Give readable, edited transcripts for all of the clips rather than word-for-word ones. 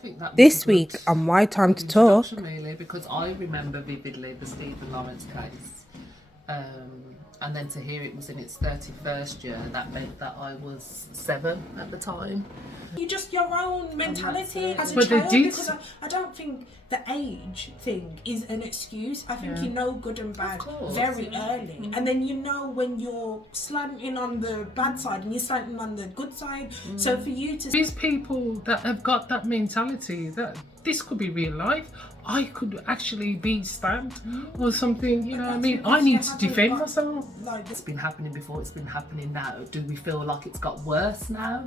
think that was This a good week on My Time to Talk. introduction, really, because I remember vividly the Stephen Lawrence case. And then to hear it was in its 31st year, that meant that I was 7 at the time. You just your own mentality as a But they child, did- because I don't think the age thing is an excuse. I think you know good and bad course, very yeah. early, and then you know when you're slanting on the bad side and you're slanting on the good side. So for you to These people that have got that mentality that this could be real life, I could actually be stabbed or something, you know what I that's mean? because I you need to haven't defend got, myself. like, It's been happening before, it's been happening now. Do we feel like it's got worse now?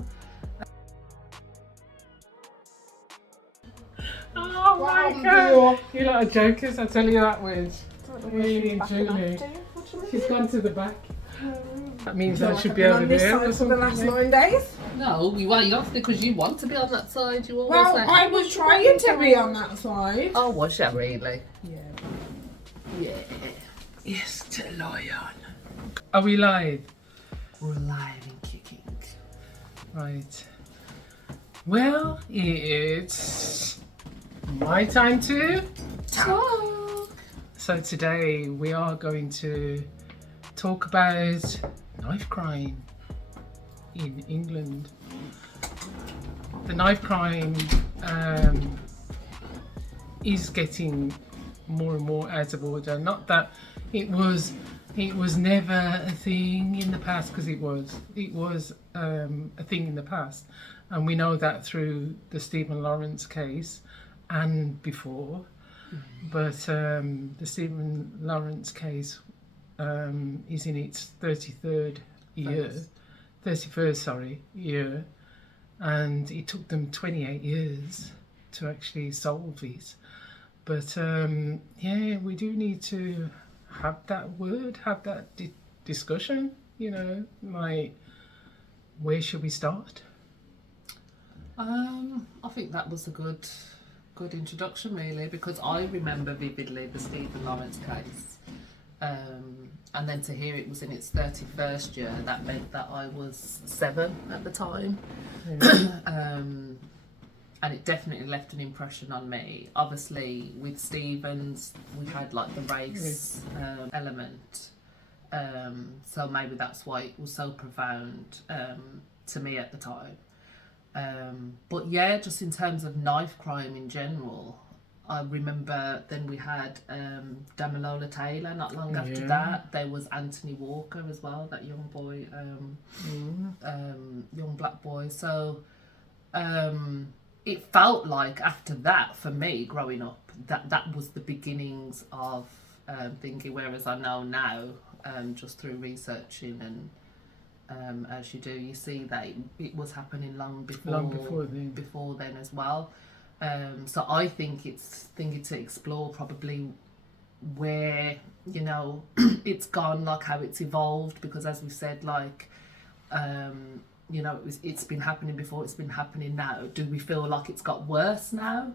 Oh my god! You lot are jokers, I tell you that much. Really and truly. She's gone to the back. That means I should be over on this there side or for the last something. 9 days. No, you off because you want to be on that side. You always Well, say, I was trying to be on that side. oh, was you really? Yeah. Yeah. Yes, to lion. Are we live? We're alive and kicking. Right. Well, it's my time to Talk. So today we are going to talk about knife crime in England. The knife crime is getting more and more out of order. Not that it was never a thing in the past, because it was a thing in the past, and we know that through the Stephen Lawrence case and before. But the Stephen Lawrence case is in its 31st year, and it took them 28 years to actually solve it. But yeah, we do need to have that discussion, you know, like, where should we start? I think that was a good introduction, really, because I remember vividly the Stephen Lawrence case. And then to hear it was in its 31st year, that meant that I was 7 at the time. And it definitely left an impression on me. Obviously, with Stevens, we had like the race element. So maybe that's why it was so profound to me at the time. But yeah, just in terms of knife crime in general, I remember then we had Damilola Taylor not long after that. There was Anthony Walker as well, that young boy, young black boy. So it felt like after that, for me growing up, that was the beginnings of thinking, whereas I know now, just through researching and as you do, you see that it was happening long before then as well. So I think it's thinking to explore probably where, you know, it's gone, like how it's evolved, because as we said, like, you know, it's been happening before, it's been happening now. Do we feel like it's got worse now?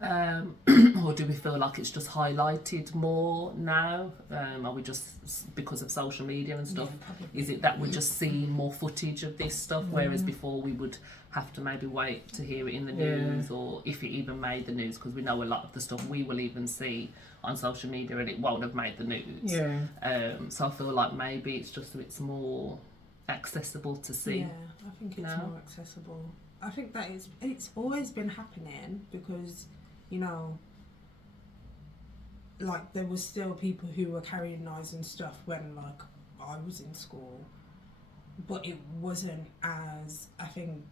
Or do we feel like it's just highlighted more now? Are we just, because of social media and stuff, is it that we're just seeing more footage of this stuff, whereas before we would have to maybe wait to hear it in the news, or if it even made the news, because we know a lot of the stuff we will even see on social media and it won't have made the news. So I feel like maybe it's just it's more accessible to see. Yeah, I think it's more accessible. I think that it's always been happening, because, you know, like, there was still people who were carrying knives and stuff when, like, I was in school, but it wasn't as, I think,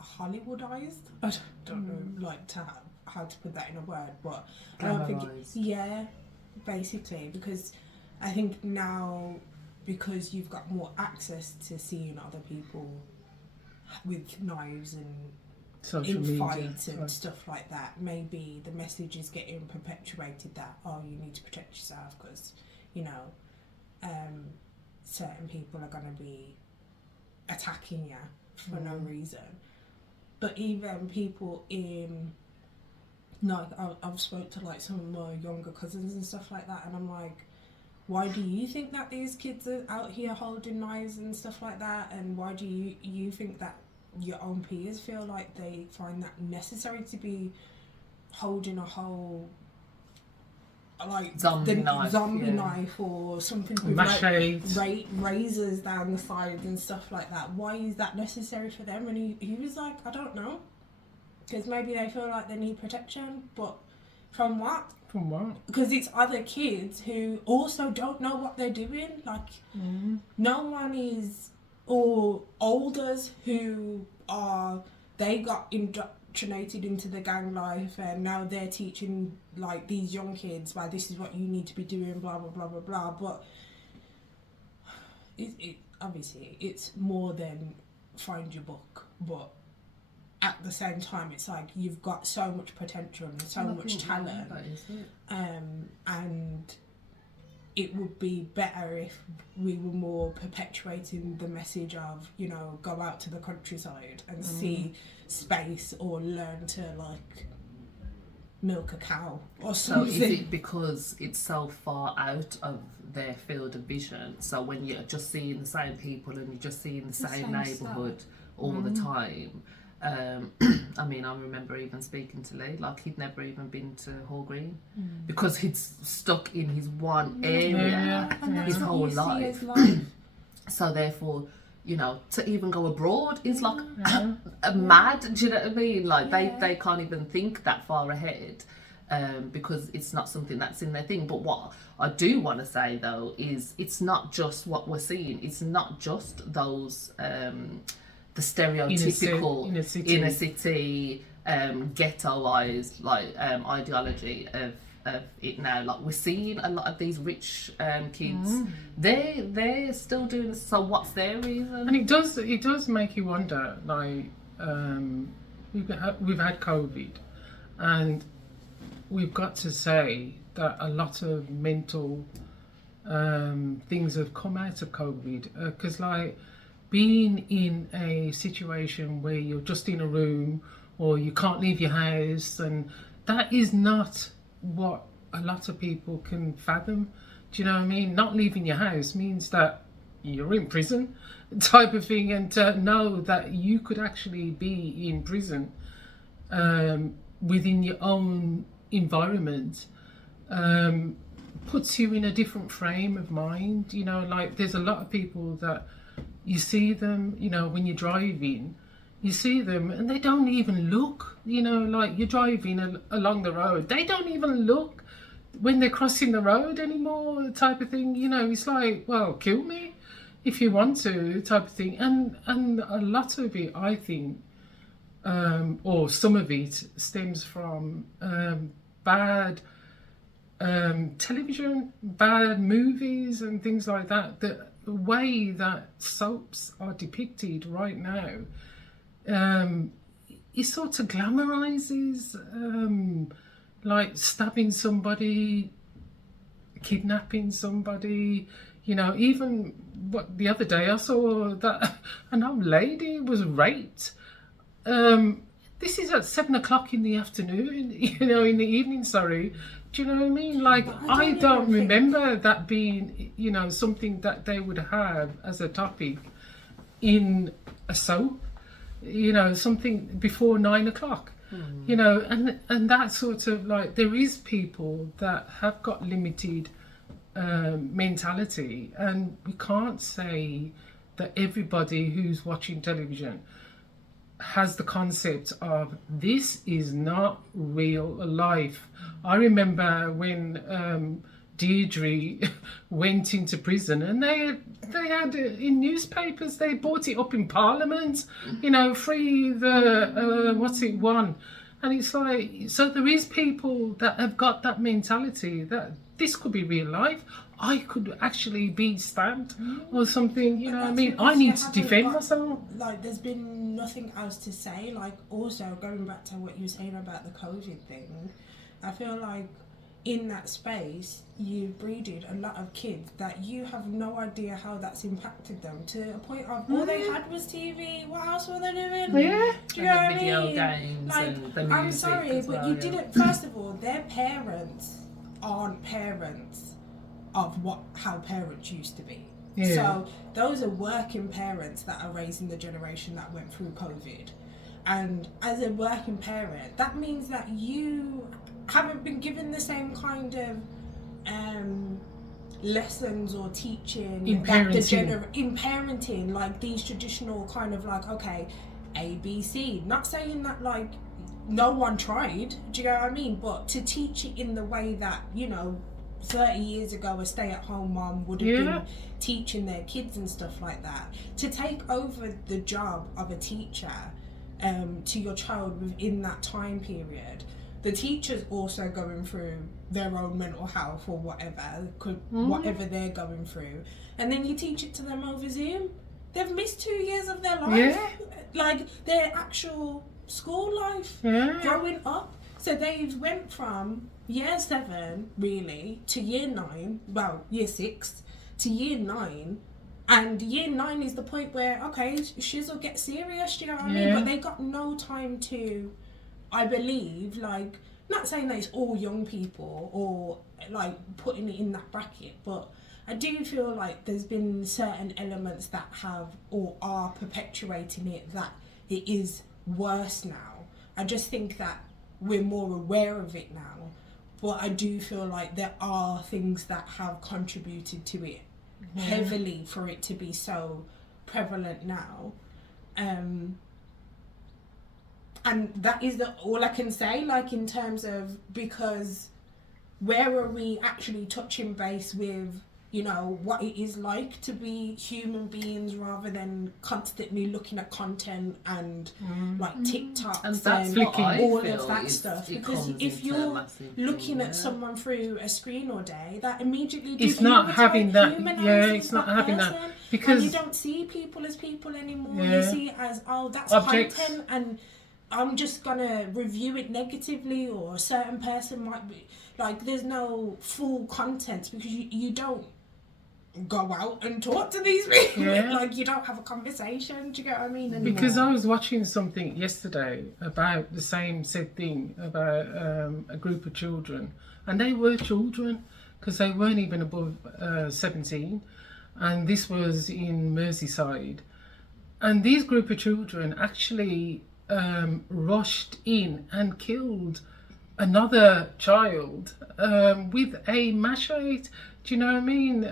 Hollywoodized. I don't know, like, how to put that in a word, but I don't think basically, because I think now, because you've got more access to seeing other people with knives and Social in media, fights and right. stuff like that, maybe the message is getting perpetuated that, oh, you need to protect yourself, because, you know, certain people are going to be attacking you for no reason. But even people in, like, I've spoke to, like, some of my younger cousins and stuff like that, and I'm like, why do you think that these kids are out here holding knives and stuff like that? And why do you think that your own peers feel like they find that necessary to be holding a whole like Zombie zombie yeah. knife or something with Machetes. like razors down the sides and stuff like that. Why is that necessary for them? And he was like, I don't know, because maybe they feel like they need protection, but from what? From what? Because it's other kids who also don't know what they're doing. Like, no one is, or olders who are, they got indoctrinated into the gang life and now they're teaching like these young kids, well, this is what you need to be doing, blah, blah, blah, blah, blah. But it obviously, it's more than find your book, but at the same time, it's like you've got so much potential and so much talent, and it would be better if we were more perpetuating the message of, you know, go out to the countryside and see space, or learn to like milk a cow or something. So is it because it's so far out of their field of vision? So when you're just seeing the same people and you're just seeing the same neighbourhood all the time. I mean, I remember even speaking to Lee, like he'd never even been to Hall Green because he'd stuck in his one area his whole life. So therefore, you know, to even go abroad is like mad. Do you know what I mean? Like they can't even think that far ahead because it's not something that's in their thing. But what I do want to say though is it's not just what we're seeing. It's not just those the stereotypical inner city ghettoized like ideology of it now. Like we're seeing a lot of these rich kids. They're still doing this. So what's their reason? And it does make you wonder. Like we've had COVID, and we've got to say that a lot of mental things have come out of COVID, because like being in a situation where you're just in a room or you can't leave your house, and that is not what a lot of people can fathom. Do you know what I mean? Not leaving your house means that you're in prison type of thing, and to know that you could actually be in prison within your own environment puts you in a different frame of mind. You know, like there's a lot of people that you see them, you know, when you're driving, you see them and they don't even look, you know, like you're driving along the road, they don't even look when they're crossing the road anymore, type of thing. You know, it's like, well, kill me if you want to, type of thing. And a lot of it, I think, or some of it stems from bad television, bad movies and things like that. The way that soaps are depicted right now, it sort of glamorizes like stabbing somebody, kidnapping somebody. You know, even what the other day I saw that an old lady was raped. This is at 7:00 in the afternoon, you know, in the evening, sorry. Do you know what I mean? Like, I don't remember that being, you know, something that they would have as a topic in a soap, you know, something before 9:00, you know, and that sort of like, there is people that have got limited mentality, and we can't say that everybody who's watching television has the concept of this is not real life. I remember when Deirdre went into prison, and they had in newspapers, they brought it up in Parliament, you know, free the what's it won, and it's like, so there is people that have got that mentality that this could be real life. I could actually be stabbed or something, you know what I mean? I need to defend myself. Like, there's been nothing else to say. Like, also, going back to what you were saying about the COVID thing, I feel like in that space, you've breeded a lot of kids that you have no idea how that's impacted them, to a point of all they had was TV. What else were they doing? Yeah. Do you know what I Video mean? games Like, and the music. I'm sorry, as but well, you didn't. First of all, their parents aren't parents of how parents used to be. Yeah. So those are working parents that are raising the generation that went through COVID. And as a working parent, that means that you haven't been given the same kind of lessons or teaching In that parenting. in parenting, like these traditional kind of like, okay, A, B, C. Not saying that like no one tried, do you know what I mean? But to teach it in the way that, 30 years ago a stay-at-home mom would have been teaching their kids and stuff like that. To take over the job of a teacher to your child within that time period, the teacher's also going through their own mental health or whatever they're going through, and then you teach it to them over Zoom. They've missed 2 years of their life, like their actual school life, growing up. So they've went from year 7 really to year 9, well year 6 to year 9. And year 9 is the point where, okay, shizzle get serious, do you know what I mean? But they got no time to, I believe, like, not saying that it's all young people or like putting it in that bracket, but I do feel like there's been certain elements that have or are perpetuating it, that it is worse now. I just think that we're more aware of it now, but I do feel like there are things that have contributed to it heavily for it to be so prevalent now. And that is all I can say, like, in terms of, because where are we actually touching base with, what it is like to be human beings rather than constantly looking at content and like TikToks And that's and what I all feel of that is stuff. it Because comes if into you're a massive looking thing, at someone through a screen all day, that immediately It's not having that, dehumanizes it's not that having that, person. because And you don't see people as people anymore. Yeah. You see it as, oh, that's Objects. content, and I'm just gonna review it negatively, or a certain person might be like, there's no full content because you don't go out and talk to these people. Like, you don't have a conversation, do you get what I mean, anymore? Because I was watching something yesterday about the same said thing about a group of children, and they were children because they weren't even above 17, and this was in Merseyside, and these group of children actually rushed in and killed another child with a machete. Do you know what I mean?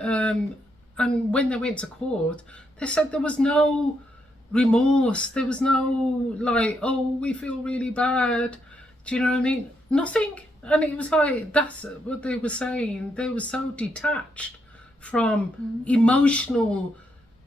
And when they went to court, they said there was no remorse. There was no like, oh, we feel really bad. Do you know what I mean? Nothing. And it was like, that's what they were saying. They were so detached from emotional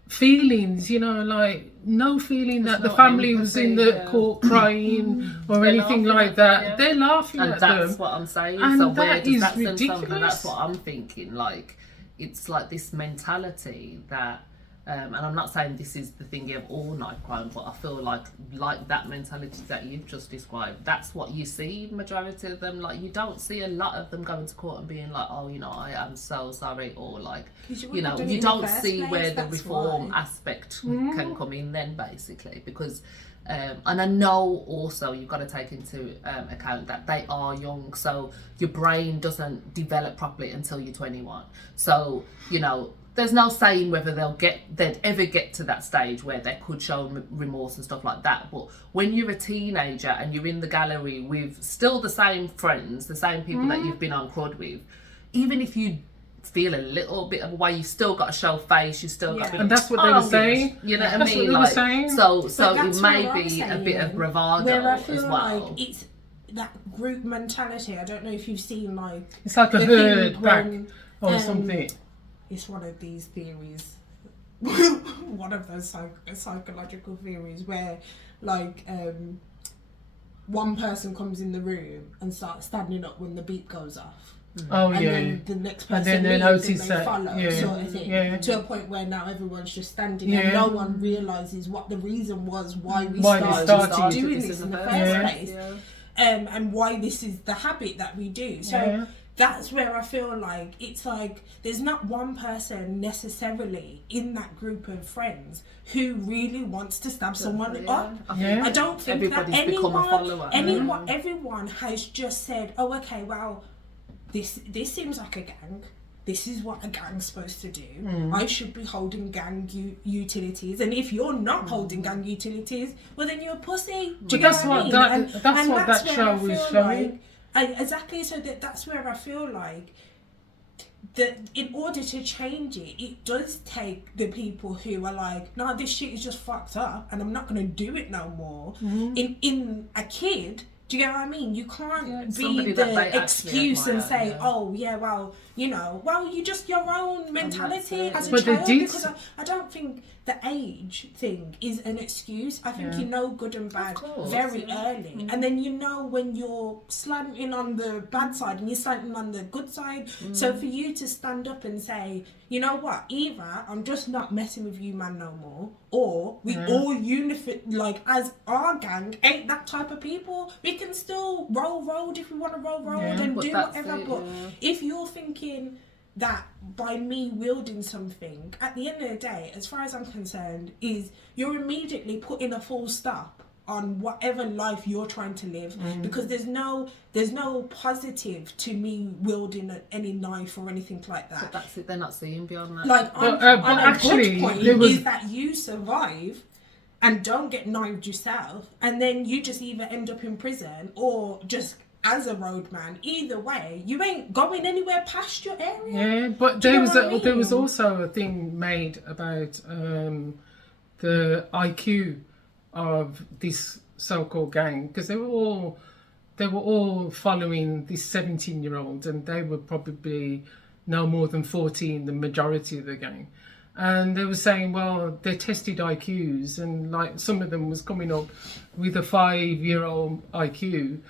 feelings, like no feeling that the family was in the court crying or anything like that. They're laughing and at them. that's what I'm saying. And So where that does is that send ridiculous. something? That's what I'm thinking. Like, it's like this mentality that, and I'm not saying this is the thing of all knife crime, but I feel like that mentality that you've just described, that's what you see majority of them. Like, you don't see a lot of them going to court and being like, oh, I am so sorry, or like, you don't see where the reform aspect can come in then, basically, because and I know also you've got to take into account that they are young, so your brain doesn't develop properly until you're 21. So there's no saying whether they'd ever get to that stage where they could show remorse and stuff like that. But when you're a teenager and you're in the gallery with still the same friends, the same people that you've been on crud with, even if you feel a little bit of a way, you still got to show face, you still got to be, and that's what they were saying. You know what I That's mean? what they were saying. So That's it may what I'm be a bit of bravado where I feel as well. like it's that group mentality. I don't know if you've seen, like, It's like a the herd thing back when, or something. It's one of these theories, one of those psychological theories where, like, one person comes in the room and starts standing up when the beat goes off. Oh, and yeah. then the next And person then they leaves notice and they that, follow, yeah. sort of thing, Yeah. to a point where now everyone's just standing Yeah. and no one realises what the reason was why we Why they started started doing this in the first place, and why this is the habit that we do. So that's where I feel like it's like there's not one person necessarily in that group of friends who really wants to stab someone up. I don't think everybody's that become a follower. everyone has just said, oh, okay, well, this seems like a gang. this is what a gang's supposed to do. I should be holding gang utilities, and if you're not holding gang utilities, well then you're a pussy. Do you get what I mean? That's what that show was showing. Exactly. So that's where I feel like that in order to change it, it does take the people who are like, no, this shit is just fucked up, and I'm not gonna do it no more. In a kid. Do you get what I mean? You can't be the excuse and say, oh, yeah, well, you know, well, you just your own mentality as a child. Because I don't think the age thing is an excuse. I think you know good and bad very early. And then you know when you're slanting on the bad side and you're slanting on the good side. So for you to stand up and say, you know what, either I'm just not messing with you, man, no more, or we all unify, like, as our gang ain't that type of people. We can still roll if we want to roll and do whatever. But if you're thinking that by me wielding something, at the end of the day, as far as I'm concerned, is you're immediately putting a full stop on whatever life you're trying to live, because there's no positive to me wielding any knife or anything like that. But that's it, they're not seeing beyond that. Like, but actually, good point is that you survive and don't get knifed yourself, and then you just either end up in prison or just as a roadman. Either way, you ain't going anywhere past your area. Yeah, but there was also a thing made about the IQ of this so-called gang, because they were all following this 17-year-old, and they were probably no more than 14, the majority of the gang. And they were saying, well, they tested IQs, and like some of them was coming up with a 5-year-old IQ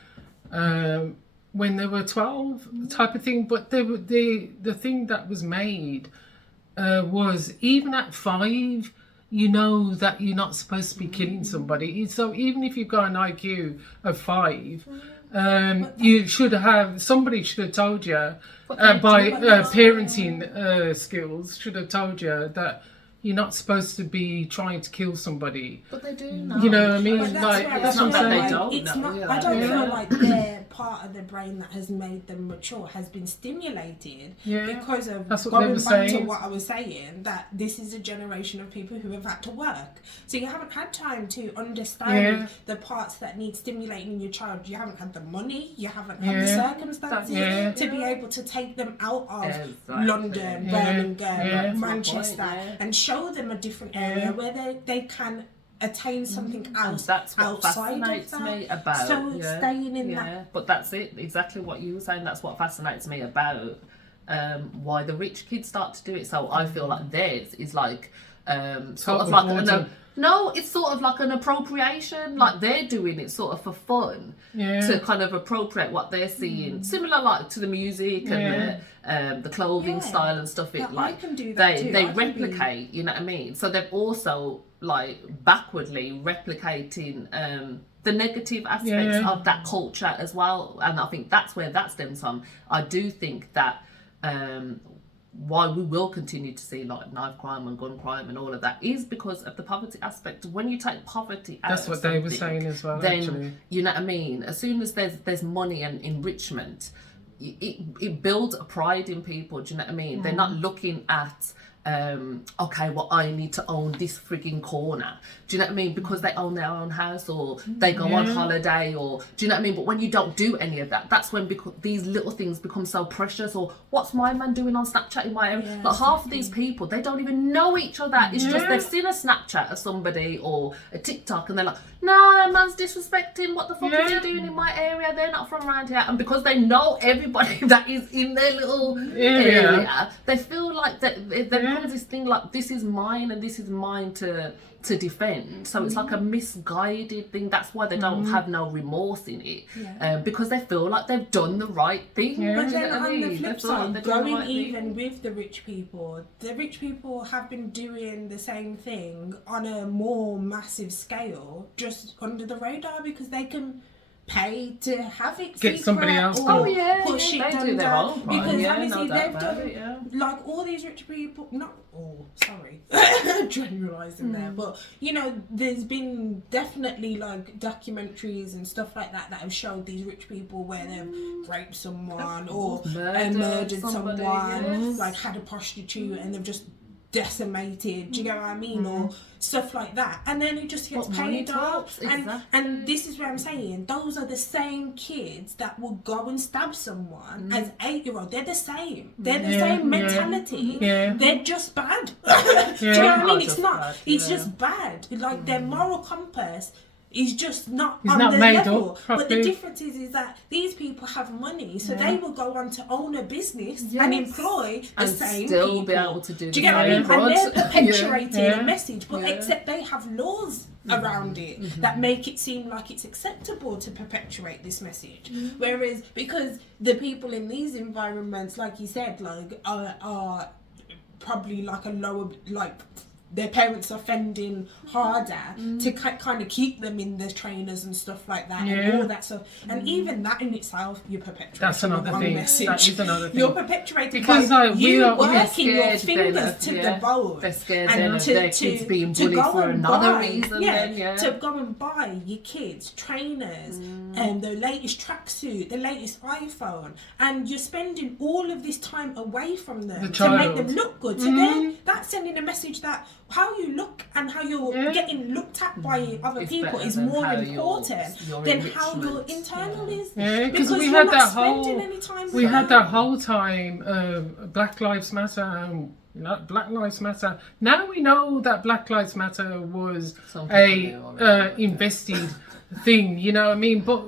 when they were 12, type of thing. But the thing that was made was, even at 5, you know that you're not supposed to be killing somebody. So even if you've got an IQ of 5, you should have, somebody should have told you, by parenting skills, should have told you that you're not supposed to be trying to kill somebody. But they do know. You know what I mean? It's not that they don't know. I don't feel like their part of the brain that has made them mature has been stimulated because of going back to what I was saying, that this is a generation of people who have had to work. So you haven't had time to understand the parts that need stimulating in your child. You haven't had the money, you haven't had the circumstances to be able to take them out of London, Birmingham, Manchester, and show them a different area where they can attain something else. That's what fascinates me about. So staying in that. But that's it. Exactly what you were saying. That's what fascinates me about why the rich kids start to do it. So I feel like theirs is like sort of like it's sort of like an appropriation. Like they're doing it sort of for fun to kind of appropriate what they're seeing. Similar like to the music and the clothing style and stuff. It like they replicate. You know what I mean? So they've also like backwardly replicating the negative aspects of that culture as well. And I think that's where that stems from. I do think that why we will continue to see like knife crime and gun crime and all of that is because of the poverty aspect. When you take poverty out, that's what they were saying as well. Then actually, you know what I mean. As soon as there's money and enrichment, it builds a pride in people. Do you know what I mean? They're not looking at okay, well, I need to own this frigging corner. Do you know what I mean? Because they own their own house or they go on holiday, or do you know what I mean? But when you don't do any of that, that's when these little things become so precious. Or what's my man doing on Snapchat in my area? But half of these people, they don't even know each other. It's just they've seen a Snapchat of somebody or a TikTok and they're like, no, that man's disrespecting. What the fuck is he doing in my area? They're not from around here. And because they know everybody that is in their little area, they feel like they've got this thing like, this is mine and this is mine to defend. So it's like a misguided thing. That's why they don't have no remorse in it, because they feel like they've done the right thing. But then on the flip side, going even with the rich people have been doing the same thing on a more massive scale, just under the radar, because they can pay to have it Get somebody secret else or to- Oh yeah, push yeah, it they down do their down. own part. Because Yeah, obviously no doubt they've about done it, yeah. like all these rich people, not all, sorry, generalising there, but you know, there's been definitely like documentaries and stuff like that that have showed these rich people where they've raped someone or murdered somebody, someone, yes. like had a prostitute and they've just decimated, do you know what I mean, or stuff like that, and then it just gets What money paid off, talks, exactly. and this is where I'm saying those are the same kids that will go and stab someone as 8-year-old. They're the same. They're the same mentality. Yeah. They're just bad. Do you know what I mean? It's Just not. bad, It's yeah. just bad. Like their moral compass is just not It's on not the made level. up But the properly. difference is that these people have money, so they will go on to own a business and Yes. employ the And same still people. be able to do Do you the get what I mean? same And they're fraud. perpetuating Yeah. a message, but Yeah. except they have laws around it that make it seem like it's acceptable to perpetuate this message. Whereas because the people in these environments, like you said, like are probably like a lower, like their parents are fending harder to kind of keep them in the trainers and stuff like that, and Yeah. all that stuff. And even that in itself, you're perpetuating That's the another wrong thing. message. That is another thing. You're perpetuating Because, by like, you we're working your scared fingers then to of- the bone. They're scared And then of to- their to- kids being to bullied go for and another buy, reason. yeah, Then, yeah. to go and buy your kids trainers and the latest tracksuit, the latest iPhone, and you're spending all of this time away from them The to make child. them look good. So then that's sending a message that how you look and how you're Yeah. getting looked at by other It's people better is than more how important your than how your enrichment, internal is. Yeah, because we you're had not that spending whole any time we with had them. that whole time Black Lives Matter and Black Lives Matter. Now we know that Black Lives Matter was Some a people knew already. invested thing, you know what I mean? But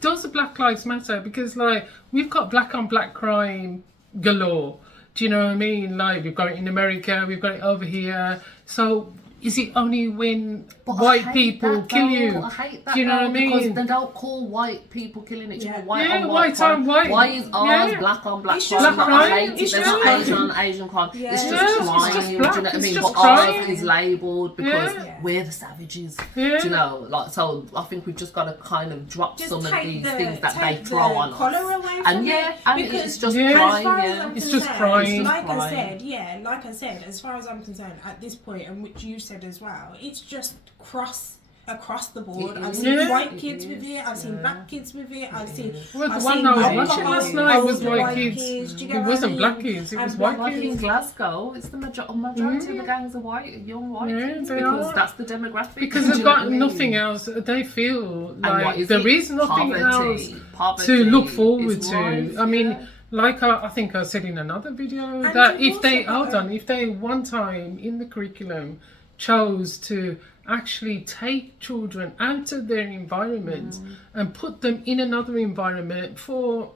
does the Black Lives Matter? Because like we've got black on black crime galore. Do you know what I mean? Like we've got it in America, we've got it over here. So is it only when But I white hate people that, kill though. you? I hate that. Do you know though, what I mean? Because they don't call white people killing each other Yeah. white Yeah, on white crime. on white. Why is ours Yeah. black on black It's crime? just But crime. I hate it. It's There's just not Asian crime. on Asian crime. Yeah. It's Yeah, just it's crime. just Do you know black, what I it's mean? just But ours crime. is labelled because Yeah. we're the savages. Yeah. Do you know? Like so, I think we've just got to kind of drop Just some of take these the- things that they take throw the on colour us. away And from yeah, it, I mean, because it's just Yeah. as crime. far as Yeah. I'm It's just concerned, crime. Like I crime. said, yeah, like I said, as far as I'm concerned, at this point, and which you said as well, it's just across the board. It I've is. seen Yeah. white It kids is, with it. I've seen yeah. black kids with it. I've seen. Well, the I've one seen I was older watching ones, last night was older white kids. Do you It get what I wasn't mean? black kids, it was And white black Like in kids. Glasgow, it's the majority of the gangs are white, young white Yeah, kids, they because are. that's the demographic. Because Do they've you know what got I mean? nothing else. They feel And what like is there it? is nothing else Poverty to look forward is to. life, I mean, yeah. like I think I said in another video And that you've if they also got if they one time in the curriculum chose to actually take children out of their environment and put them in another environment for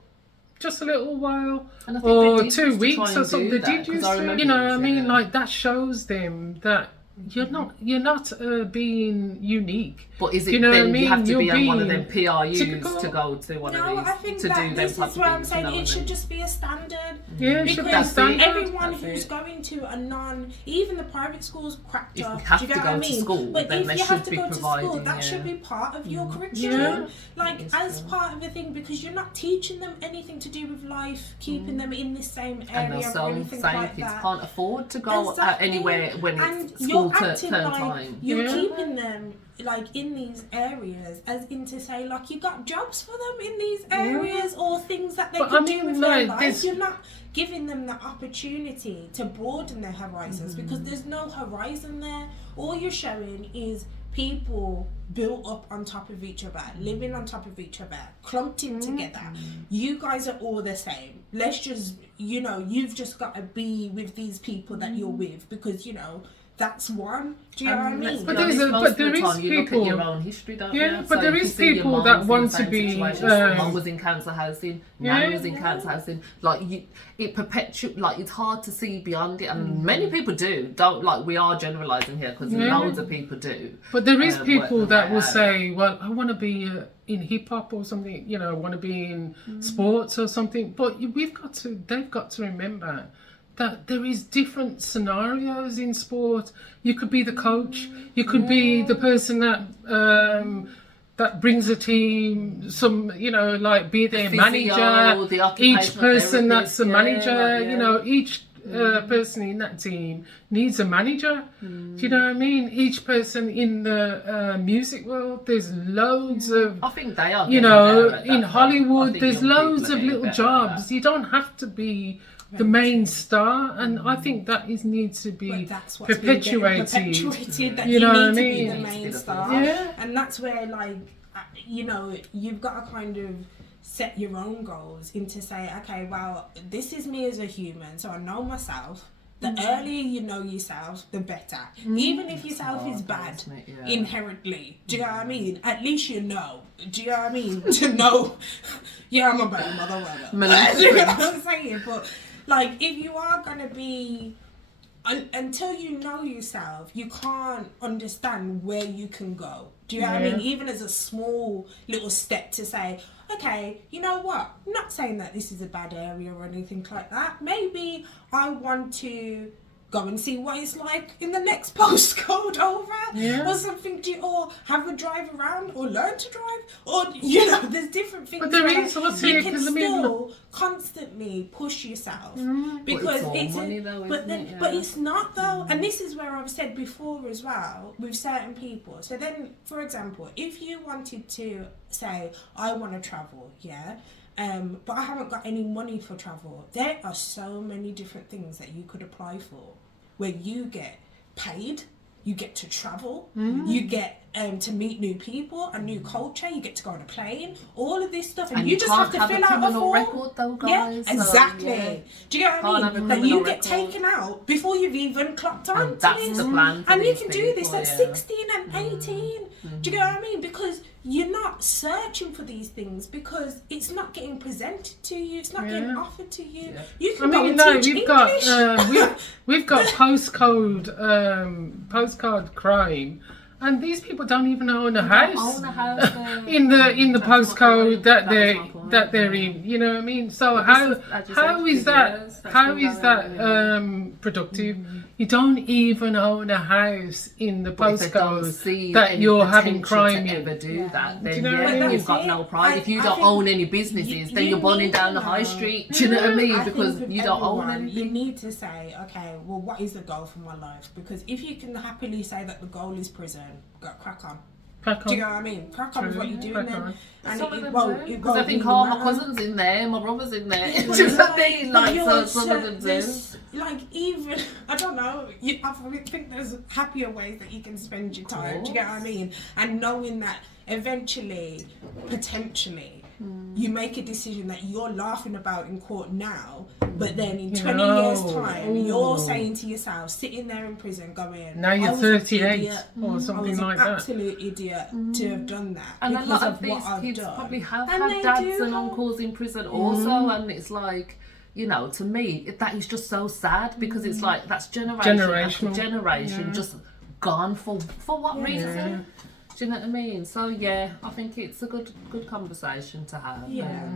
just a little while And I think or they did 2 used to weeks try or and something. do They that, did 'cause use I to, remember you know what I these, mean? yeah. Like that shows them that you're not being unique. But is it Do you know then what I mean? you have to You're be on one of them being PRUs typical. to go to one No, of I these think to that do them this type is of where I'm things? saying You know it what I should mean? just be a standard. Yeah, it should be a Because standard. everyone That's who's it. going to a even the private schools cracked If you up. have do you to get go what I to mean? school, but then if they you have should to be go to school, providing, that yeah. should be part of your Yeah. curriculum. Like It is as true. part of the thing, because you're not teaching them anything to do with life, keeping them in the same And area there's or some anything saying like kids that. can't afford to go Exactly. anywhere when And it's school you're acting term like time. you're Yeah. keeping them like in these areas as in to say like you got jobs for them in these areas or things that they But could I do mean, with like, their lives. this- You're not giving them the opportunity to broaden their horizons because there's no horizon there. All you're showing is people built up on top of each other, living on top of each other, clumped in together. You guys are all the same. Let's just, you've just got to be with these people that you're with because, that's one. Do you know what I mean? But But there is there people- you look at your own history, don't Yeah, you? but there you is see your people mums that in the want to same be, situation. Mum was in cancer housing, Yeah. Nan was in cancer housing. Like it perpetuates. Like it's hard to see beyond it, and many people do. Don't like we are generalising here because Yeah. loads of people do. But there is work people their that way will out. say, well, I want to be in hip hop or something, I want to be in sports or something. But they've got to remember that there is different scenarios in sport. You could be the coach, you could be the person that that brings a team, some, you know, like be their physio, manager, the each occupational person that's the therapist, manager, like, you know, each person in that team needs a manager. Do you know what I mean? Each person in the music world, there's loads of, I think they are. you know, better at in that, Hollywood, though. I there's think young loads people are of getting little better at jobs. that. You don't have to be the main star, and I think that needs to be But that's what's perpetuated. That You you know what I need to mean? be the Needs to be main the star. Yeah. And that's where, like, you know, you've got to kind of set your own goals into say, okay, well, this is me as a human, so I know myself. The earlier you know yourself, the better. Even if yourself is bad inherently, do you know what I mean? At least you know. Do you know what I mean? To know, yeah, I'm a better mother. Do you know what I'm saying? But like, if you are gonna be, until you know yourself, you can't understand where you can go. Do you know what I mean? Even as a small little step to say, okay, you know what? I'm not saying that this is a bad area or anything like that. Maybe I want to go and see what it's like in the next postcode over, or something, or have a drive around, or learn to drive, or, you know, there's different things. But there is also, you can still constantly push yourself, because it's all money though, but it's not though, and this is where I've said before as well with certain people. So then, for example, if you wanted to say, I want to travel, but I haven't got any money for travel. There are so many different things that you could apply for, where you get paid, you get to travel, you get to meet new people, a new culture, you get to go on a plane, all of this stuff, and you just have to fill out a form. Record though, guys, yeah, exactly. So, yeah. Do you get what I mean? That you get taken out before you've even clocked on. And that's the plan. And you can do this at 16 and 18. Do you get what I mean? Because you're not searching for these things, because it's not getting presented to you. It's not getting offered to you. You can go and teach English. We've got postcode crime, and these people don't even own a house in the postcode that they're in. You know what I mean? So how is that productive? You don't even own a house in the postcode that you're having crime in. Ever do that? Then Do you know what I mean? you've got no pride. If you don't own any businesses, then you're burning down the high street. Do you know what I mean? Because you don't own anything. You need to say, okay, well, what is the goal for my life? Because if you can happily say that the goal is prison, go crack on. Do you know what I mean? Crack on with what you're doing then. And because I think all my cousins in there, my brother's in there. Do you know what I mean? Like, so some of them do. Like, even, I don't know, I think there's happier ways that you can spend your time. Do you get what I mean? And knowing that eventually, potentially, you make a decision that you're laughing about in court now, but then in 20 years' time, you're saying to yourself, sitting there in prison, going, now you're 38 or something like that. I was an absolute idiot to have done that. And a lot of these kids probably have had dads and uncles in prison also, and it's like, you know, to me, that is just so sad, because it's like, that's generation after generation just gone for what reason? Do you know what I mean? So yeah, I think it's a good conversation to have. Yeah.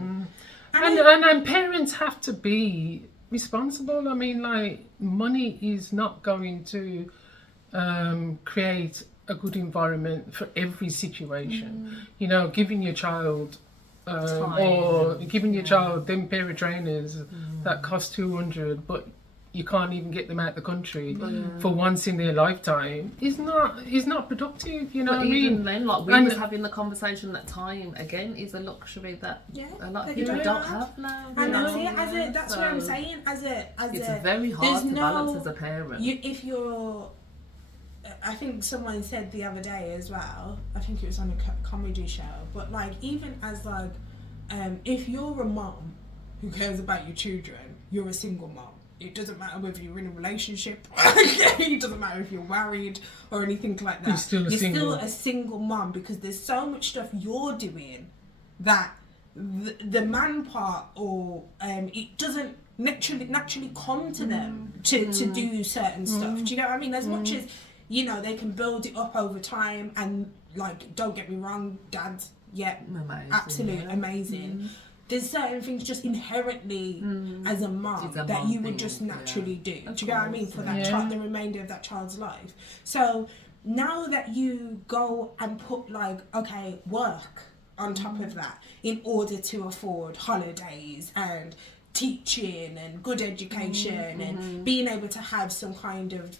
And parents have to be responsible. I mean, like, money is not going to create a good environment for every situation. You know, giving your child giving your child them pair of trainers that cost 200, but you can't even get them out the country for once in their lifetime is not productive. You know what I mean? Even then, like, we were having the conversation, that time again is a luxury that a lot of people don't have now. And that's what I'm saying. It's very hard to balance as a parent. I think someone said the other day as well, I think it was on a comedy show, but like, even as like, if you're a mom who cares about your children, you're a single mom. It doesn't matter whether you're in a relationship, it doesn't matter if you're married or anything like that. You're still a single mom, because there's so much stuff you're doing that the man part, or it doesn't naturally come to them to do certain stuff. Do you know what I mean? As much as, you know, they can build it up over time, and like, don't get me wrong, dads, absolutely amazing. There's certain things just inherently as a mum that you would just naturally do. Do you get what I mean? For that child, the remainder of that child's life. So now that you go and put like, okay, work on top of that in order to afford holidays and teaching and good education and being able to have some kind of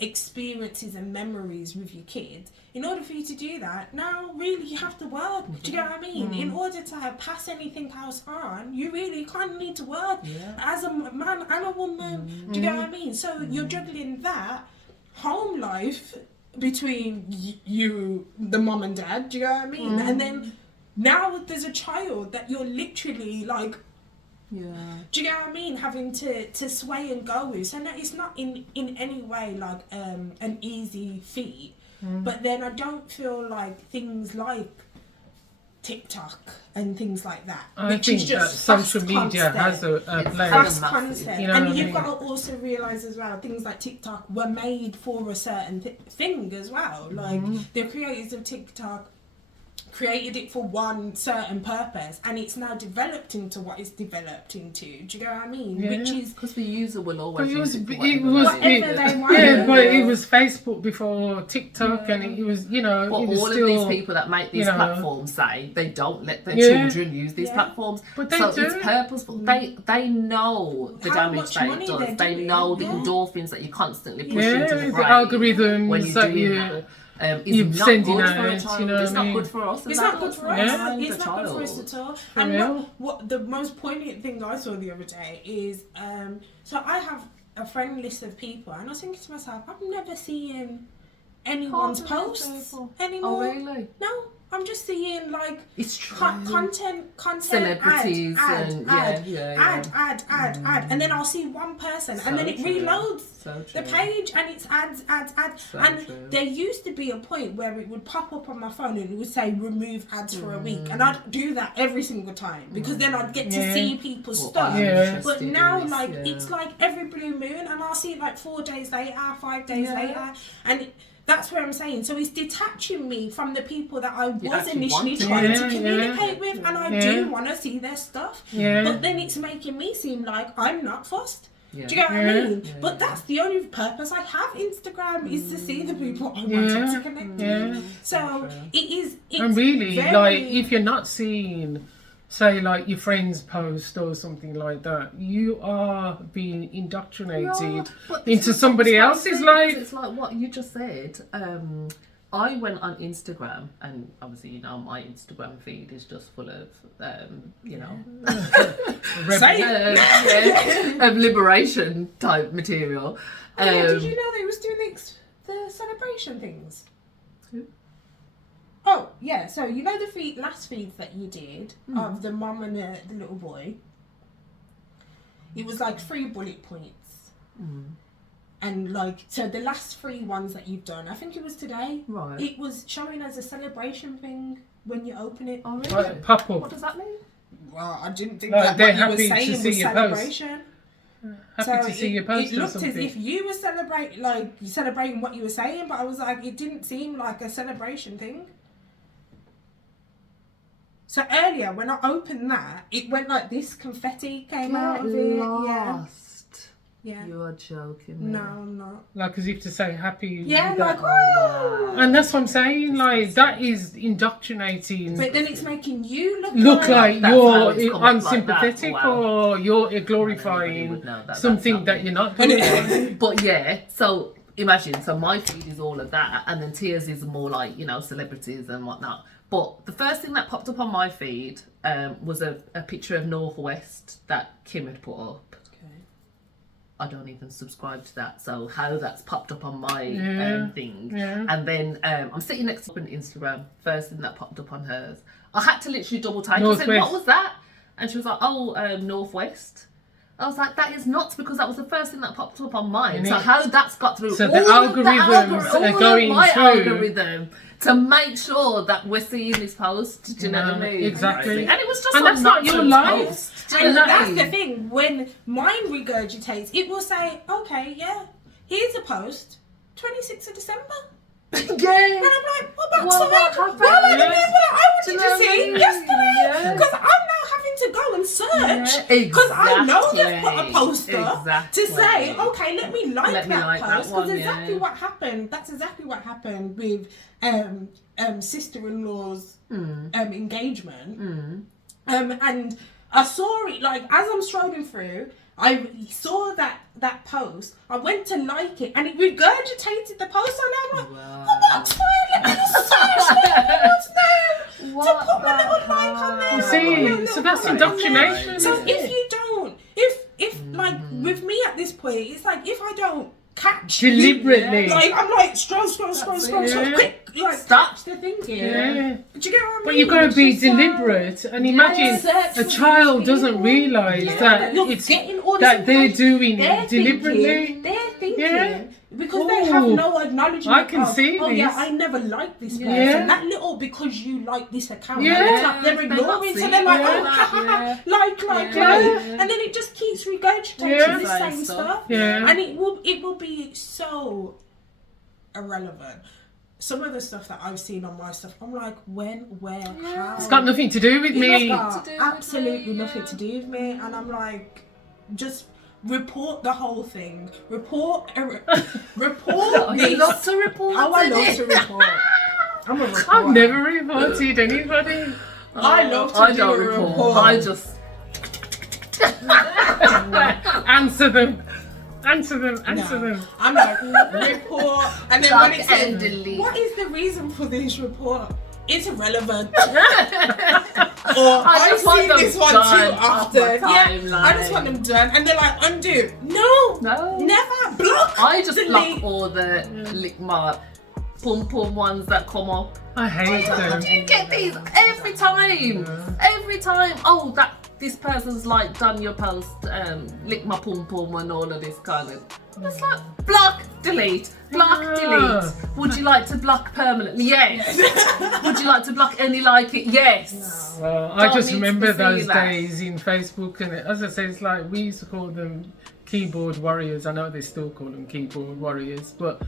experiences and memories with your kids, in order for you to do that, now really you have to work. Do you know what I mean? In order to pass anything else on, you really kind of need to work as a man and a woman. Do you know what I mean? So you're juggling that home life between you, the mom and dad. Do you know what I mean? And then now there's a child that you're literally like, do you know what I mean? Having to sway and go with. So no, it's not in any way like an easy feat. But then I don't feel like things like TikTok and things like that, I which think is just that social media has a place. fast content. You know And what I you've mean? got to also realise as well, things like TikTok were made for a certain thing as well. Like the creators of TikTok created it for one certain purpose, and it's now developed into what it's developed into. Do you know what I mean? Yeah. Which is Because the user will always use it for it whatever was they whatever want. they want. yeah, but it was Facebook before TikTok, and it was, you know, But it was all still, of these people that make these you know, platforms say they don't let their Yeah. children use these platforms. But they so do. it's purposeful. They know the How damage much that money it does. they're They doing. know the Yeah. endorphins that you constantly push yeah, into the the brain algorithms when you're that doing you. that. you're Is not sending good out, for a child. you know what It's I not mean? good for us. It's not good for us. Yeah. It's not good for us at all. For And real. what the most poignant thing I saw the other day is, so I have a friend list of people, and I was thinking to myself, I'm never seeing anyone's posts anymore. Oh really? No, I'm just seeing like It's true. content, Celebrities add, and add, yeah. add, and then I'll see one person, So and then it true. reloads So the true. page, and it's ads, So and true. there used to be a point where it would pop up on my phone and it would say remove ads for a week, and I'd do that every single time because then I'd get to Yeah. see people's Well, stuff. I'm Yeah. interested But in now, this, like, yeah. it's like every blue moon, and I'll see it like 4 days later, 5 days Yeah. later, and that's where I'm saying. So it's detaching me from the people that I was actually initially want to. trying Yeah, to yeah. communicate with, and I Yeah. do want to see their stuff. Yeah. But then it's making me seem like I'm not fussed. Yeah. Do you get what I Yeah. mean? Yeah, But yeah. that's the only purpose I have Instagram, is to see the people I wanted Yeah. to connect Yeah. with. So True. it's And really, very, like, if you're not seeing, say, like your friend's post or something like that, you are being indoctrinated But into this is somebody what's else's crazy, life. because it's like what you just said. I went on Instagram, and obviously, you know, my Instagram feed is just full of, you know, of liberation type material. Oh, yeah, did you know they was doing the celebration things? Who? Oh yeah, so you know the last feeds that you did of the mum and the little boy. It was like 3 bullet points, and like, so the last 3 ones that you've done, I think it was today. Right. It was showing as a celebration thing when you open it. Oh, really? Like, pop What up. does that mean? Well, I didn't think Like, that they're what you were happy to saying see was your post. celebration. Happy to see your post It or looked as something. if you were celebrating what you were saying, but I was like, it didn't seem like a celebration thing. So earlier, when I opened that, it went like this, confetti came out of it. Lost. Yeah. You are joking. No, I'm not. Like, as if to say happy. Yeah, with like, that. oh. And that's what I'm saying, like, that is indoctrinating. But then it's making you Look like That's how it's you're come up like unsympathetic, that. Wow. or you're Anybody glorifying would know that that's something not that me. you're not glorifying. But yeah, so imagine, so my feed is all of that, and then Tears is more like, you know, celebrities and whatnot. But the first thing that popped up on my feed was a picture of Northwest that Kim had put up. I don't even subscribe to that, so how that's popped up on my thing. Yeah. And then I'm sitting next to her on Instagram, first thing that popped up on hers. I had to literally double take. I said, Northwest. what was that? And she was like, oh, Northwest. I was like, that is nuts, because that was the first thing that popped up on mine. So how that's got through So all the of algorithms all are going of my through. algorithm to make sure that we're seeing this post. Do you know what I mean? Exactly. And it was just And a that's not your nonsense life. post. Do you And know what I that's mean? the thing. When mine regurgitates, it will say, okay, yeah, here's a post, 26th of December. Yeah. And I'm like, what about Well, what side? happened? What about the Yes. people that I Do wanted you know to what I see mean? yesterday? Yeah. Because I'm now having to go go and search Yeah, because I know they've put a exactly, poster exactly. to say, okay, let me like that that post, one, because exactly yeah. what happened. That's exactly what happened with sister-in-law's engagement. And I saw it, like, as I'm strolling through, I saw that post. I went to like it, and it regurgitated the post. And I'm like, Wow. oh, what's fine? Let me just search what's name to put my little like on there. You Put my see, little so that's comment on indoctrination. there. So isn't if it? you don't, if like with me at this point, it's like if I don't catch Deliberately. like I'm like scroll, Yeah. quick, like Stop. catch the thinking. Yeah. Do you get what I mean? But you've got to It's be just so- deliberate, and imagine search a for child these doesn't people. realise Yeah, that you're it's getting all this that they're information. doing They're it deliberately. They're thinking Yeah. because they have Ooh. no acknowledgement. I can of, see oh yeah, this. I never liked this person. Yeah. That little because you like this account. Yeah. Like, they're They're ignoring. not So seeing they're like, all oh, that, ha, ha, ha, yeah. like, Yeah. and then it just keeps regurgitating Yeah. the Same same stuff. stuff. Yeah. And it will be so irrelevant. Some of the stuff that I've seen on my stuff, I'm like, when, where, how? It's got nothing to do with me. It's got to do with absolutely me, nothing yeah. to do with me, and I'm like, just report the whole thing. Report Oh, you this. love to report. Oh, I did love you? to report. I'm a reporter. I've never reported anybody. I love to I do don't a report. report. I just Answer them. Answer them. No. I'm like, report, and then Block when it and says, delete. what is the reason for this report? It's irrelevant. Or I I've just want seen them this one done too off my often. Yeah, timeline. I just want them done, and they're like, undo. No, No. never block. I just delete. block all the lick my pum pum ones that come up. I hate them. You get these every time. Every time. Oh, this person's like done your post, lick my pum pum and all of this kind of. It's like block, delete, block, Yeah. delete. Would you like to block permanently? Yes. Would you like to block any like it? Yes. Well, I Don't just need to remember see those that. days in Facebook, and as I say, it's like we used to call them keyboard warriors. I know they still call them keyboard warriors, but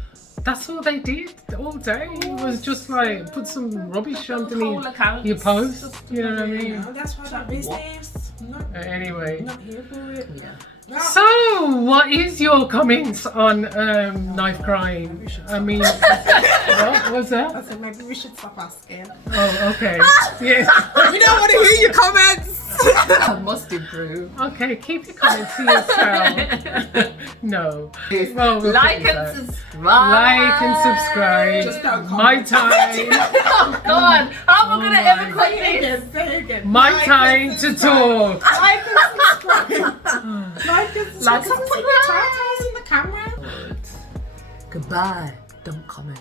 that's all they did all day. It was just like put some rubbish Whole underneath accounts. your post. Just You know what I You mean? know, that's why that business. Anyway. Not here for it. Yeah. No. So, what is your comments on knife crime? I mean, what was that? I said maybe we should stop asking. Oh, okay. Yes. We don't want to hear your comments. I must improve. Okay, keep your comments to yourself. No. Well, we'll Like put and this out. subscribe. Like and subscribe. Just don't My comment. time. Oh God, how am I gonna ever my cut Say this? again, say again. My Like time and to subscribe. talk. Like and subscribe. Like and subscribe. Like and Stop putting your subscribe. titles in the camera. Goodbye. Don't comment.